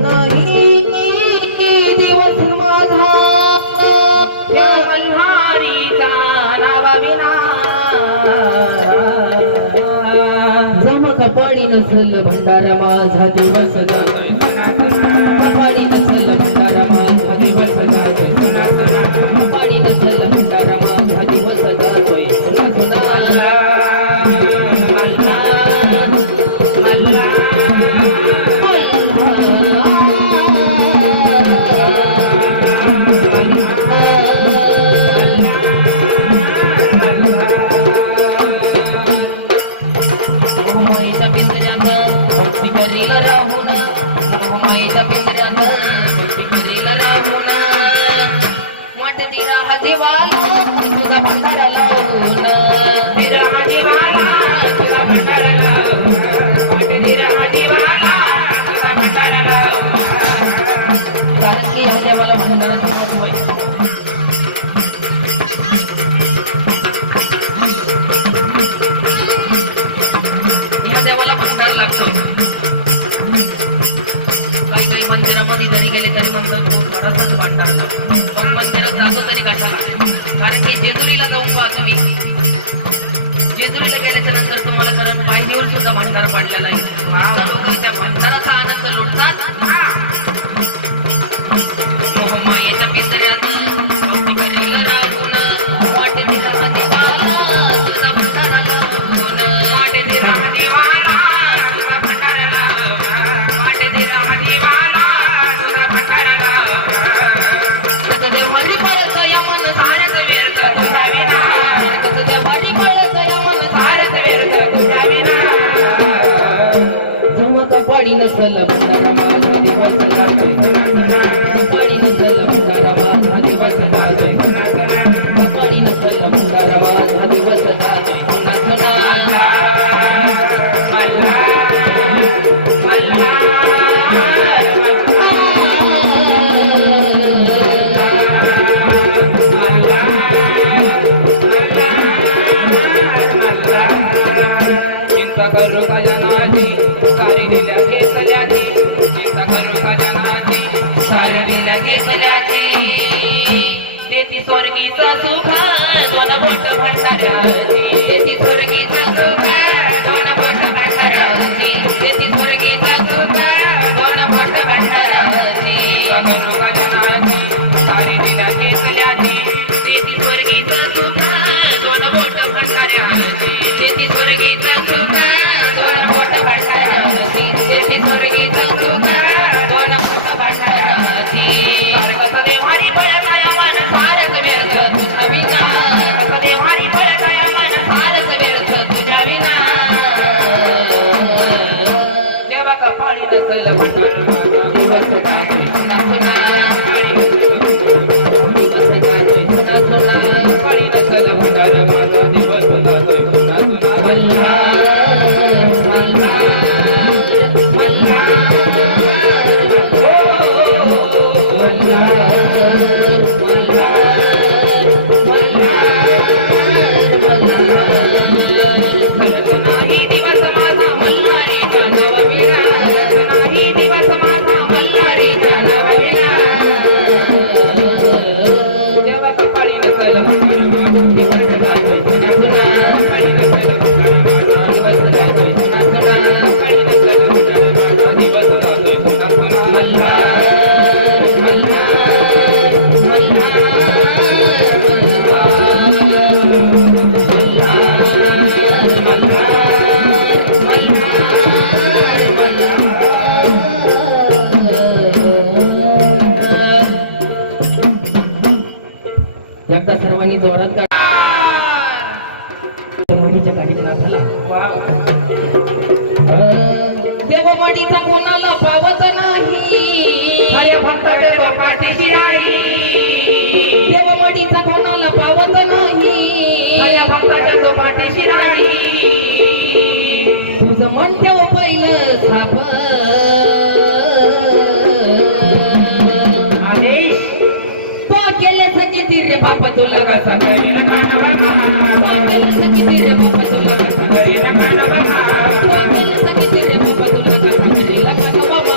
नाही दिवस माझा त्या मल्हारीचा नावाविना जमक पाणी नसल भंडारा माझा दिवस जातोय पाणी नसल भंडारा माझा दिवस जातोय पाणी नसल भंडारा माझा दिवस जातोय माईच्या पिंजऱ्यात भक्ती करील राहून वाटती राहजीवाला तुझा भंडारा लावून राजीवाला तुझा भंडारा लावून वाटती राजीवाला तुझा भंडारा लावून कारण की ह्या देवाला भंडाराची महत्व आहे ह्या देवाला भंडार लागतो मंदिरामध्ये जरी गेले तरी म्हणतात बराचच भांडार पण मंदिरात जातो तरी कशाला कारण की जेजुरीला जाऊन पहा तुम्ही जेजुरीला गेल्याच्या नंतर तुम्हाला कारण पायरीवर सुद्धा भांडार पाडलेला आहे लोक त्या भांडाराचा आनंद लुटतात मोहमायेच्या पिंजऱ्यात भक्ती करील राहून वाटेतील राहजीवाला तुझा भंडारा लावून वाटेतील राजीवाला तुझा भंडारा लावून वाटेतील राजीवाला पाणी नसल भंडारा माझा दिवस जातोय पाणी नसल भंडारा माझा दिवस जातोय पाणी नसल भंडारा माझा दिवस जातोय चिंता करू का जनाची सारी दिल्या घेतल्याची चिंता करू का जनाची सारी दिल्या घेतल्याची देती स्वर्गीचा सुख दोन बोट भंडाऱ्याची देती स्वर्गीचा सुख दोन बोट भंडाऱ्याची देती स्वर्गीचा सुख दोन बोट भंडाऱ्याची करू का जनाची सारी दिल्या घेतल्याची देती स्वर्गीचा सुख दोन बोट भंडाऱ्याची देती स्वर्गीचा सुख दोन बोट भंडाऱ्याची देती स्वर्गीचा सुख दोन बोट भंडाऱ्याची सारखं देवारी पळताय मन सारख व्यर्थ तुझ्या विना सारखं देवारी पळताय मन सारख व्यर्थ तुझ्या विना देवाचा पाणी नसेल भंडारा दिवस जातोय पुन्हा दिवस जातोय पुन्हा पाणी नसेल भंडारा माझा दिवस जातोय पुन्हा नाही दिवस माझा मल्हारीचा नवविना नाही दिवस माझा मल्हारीचा नवविना जेव्हा कपाळी नसेल दिवस जातोय पुन्हा पाळी नसेल दिवस जातोय पुन्हा पाळी नसेल दिवस जातोय पुन्हा मल्हार एकदा सर्वांनी जोरात मडीच्या कार्यक्रमाला देवमडीचा कोणाला पावत नाही अरे भक्ताच्या पाठीशी नाही देवमडीचा कोणाला पावत नाही अरे भक्ताच्या तो पाठीशी नाही तुझं मन ठेव पहिलं साप आदेश तो केले किती रे बाप तुला कसा करील किती रे बाप तुला कसा करील किती रे बाप तुला कसा करील बाबा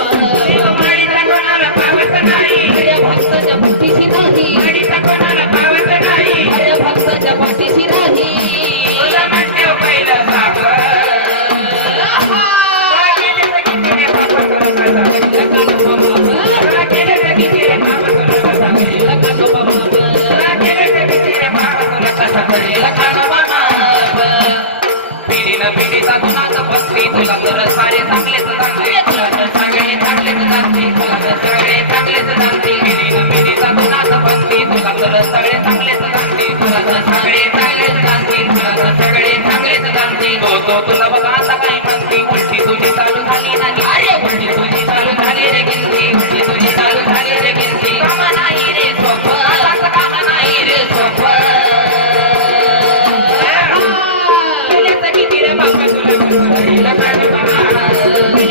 तुला तर सारे चांगलेच सांगते तुला तर सगळे चांगलेच सांगते तुला तर सगळे चांगलेच सांगते मिनीचा गुणाच बनते तुला तर सगळे चांगलेच सांगते तुला तर सगळे चांगलेच सांगते तुला तर सगळे चांगलेच सांगते तो तुला बघा आता काय म्हणते उलटी तुझी चालू झाली नाही अरे उलटी तुझी चालू झाली रे गिनती उलटी तुझी चालू झाली रे गिनती काम नाही रे सोपं काम नाही रे सोपं किती रे बापा तुला घरीला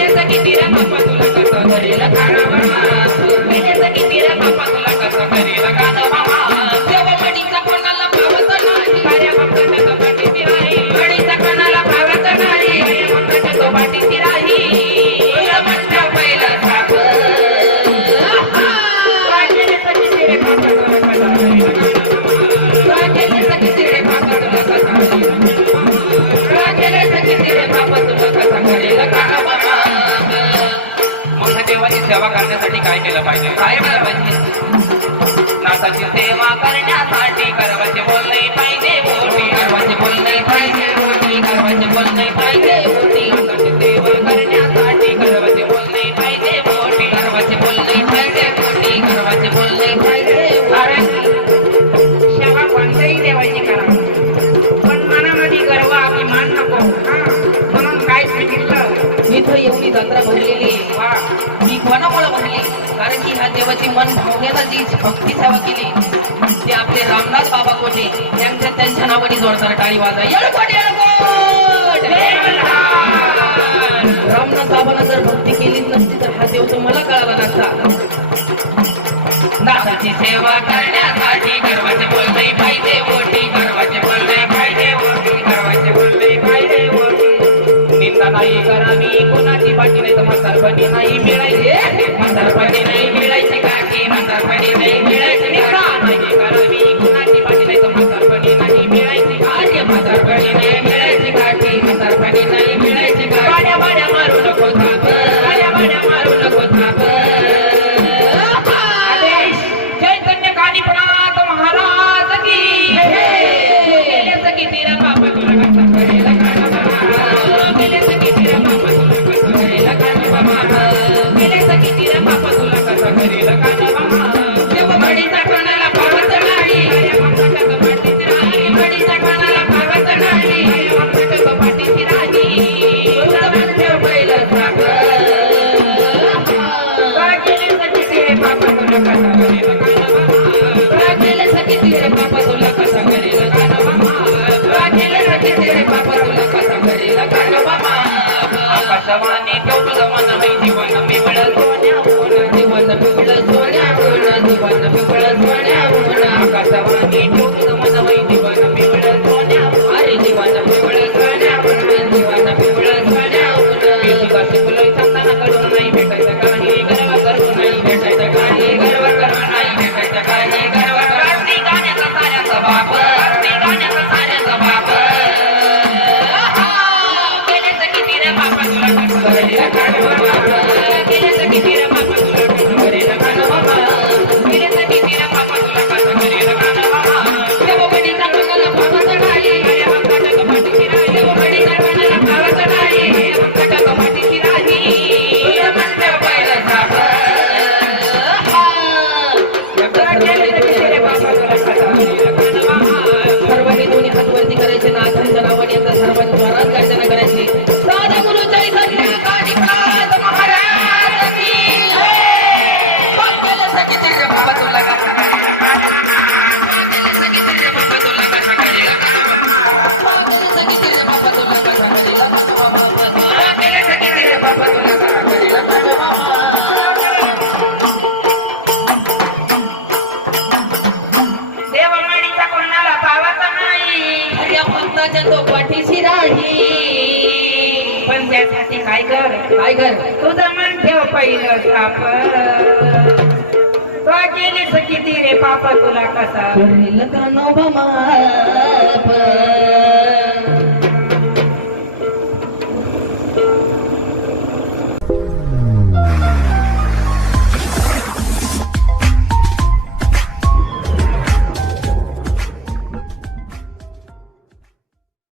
कसं किती रे बापा तुला कसं घरीला किती रे बापा तुला कसं घरीला गाणं देववाडीचा कोणाला पावत नाही कार्या बापाच्या पाठीशी राही वडीचा कोणाला पावत नाही कार्या बापाच्या पाठीशी राही म्हणता पहिला साप राजेने किती रे बापा तुला मग देवाची सेवा करण्यासाठी काय केलं पाहिजे काय केलं पाहिजे नाथाची सेवा करण्यासाठी गर्वाचे बोलणे पाहिजे मोठी गर्वाचे बोलणे पाहिजे मोठी गर्वाचे बोलणे पाहिजे मोठी नाथाची सेवा करण्यासाठी गर्वाचे बोलणे पाहिजे मोठी गर्वाचे बोलणे पाहिजे मोठी गर्वाचे बोलणे पाहिजे सेवा कोणत्याही देवाची करा पण मनामध्ये गर्व अभिमान नको म्हणून काय सांगितलं इथं एवढी जत्रा भरलेली वा ही कोणामुळे भरली कारण की ह्या देवाची मन भावनेला जी भक्ती सेवा केली ते आपले रामनाथ बाबा कोठे त्यांच्या नावाने जोडताना टाळी वाजा येळकोट येळकोट रामनाथ बाबांना जर भक्ती केलीच नसती तर हा देव तो मला कळाला नसता नाथाची सेवा करण्यासाठी गर्वाचे बोलणे पाहिजे मोठी गर्वाचे बोलणे पाहिजे मोठी गर्वाचे बोलणे पाहिजे मोठी निंदा नाही करावी कोणाची बाकी नाही तर म्हातारपणी नाही मिळायची म्हातारपणी नाही मिळायची काठी म्हातारपणी नाही मिळायची निंदा नाही करावी कोणाची बाकी नाही तर म्हातारपणी नाही मिळायची काठी म्हातारपणी नाही मिळायची काठी म्हातारपणी नाही मिळायची काठी वाड्या मारू नको थाप वाड्या मारू नको थाप चैतन्य कानिपनाथ महाराज की गेल्याचं किती रे बापा तुला कसं करेल गेल्याचं किती रे बापा तुला कसं करेल गेल्याचं किती रे बापा तुला कसं करेल देववाडीचा कोणाला पावत नाही देववाडीचा कोणाला पावत नाही पाठीशी राही पहिलं साप गेल्याचं किती रे बापा तुला कसं आकाशवाणी ठेवलं मन है जीवन पिवळ सोन्या जीवन पिवळ सोन्या जीवन पिवळ सोन्या आकाशवाणी ठेवलं मन है जीवन पिवळ सोन्या अरे जीवन पिवळ सोन्या जीवन पिवळ सोन्या तुला शिकलोय सांगताना करून नाही भेटायचं काही गर्व करून नाही भेटायचं काही गर्व करून नाही भेटायचं काही गर्व करून गाण्याचा साऱ्याचा बाप गाण्याचा साऱ्याचा बाप सर्वांनी दोन्ही हात वरती करायचे नाथांच्या नावाने आता सर्वांनी जोरात गर्जना करायची साधे गुरु जय कानिपनाथ महाराज की जय गेल्याचं किती रे बाबा तुला कसं गेल्याचं किती रे बाबा तुला कसं करेल गेल्याचं किती रे बाबा तुला कसं करेल गेल्याचं किती रे बाबा तुला कसं करेल देववाडीचा कोणाला पावत नाही या भक्ताच्या तो पाठीशी राही पण त्यासाठी काय कर तुझं मन ठेव पहिलं साप तो गेलीस किती रे पाप तुला कसा करेल का नवं माप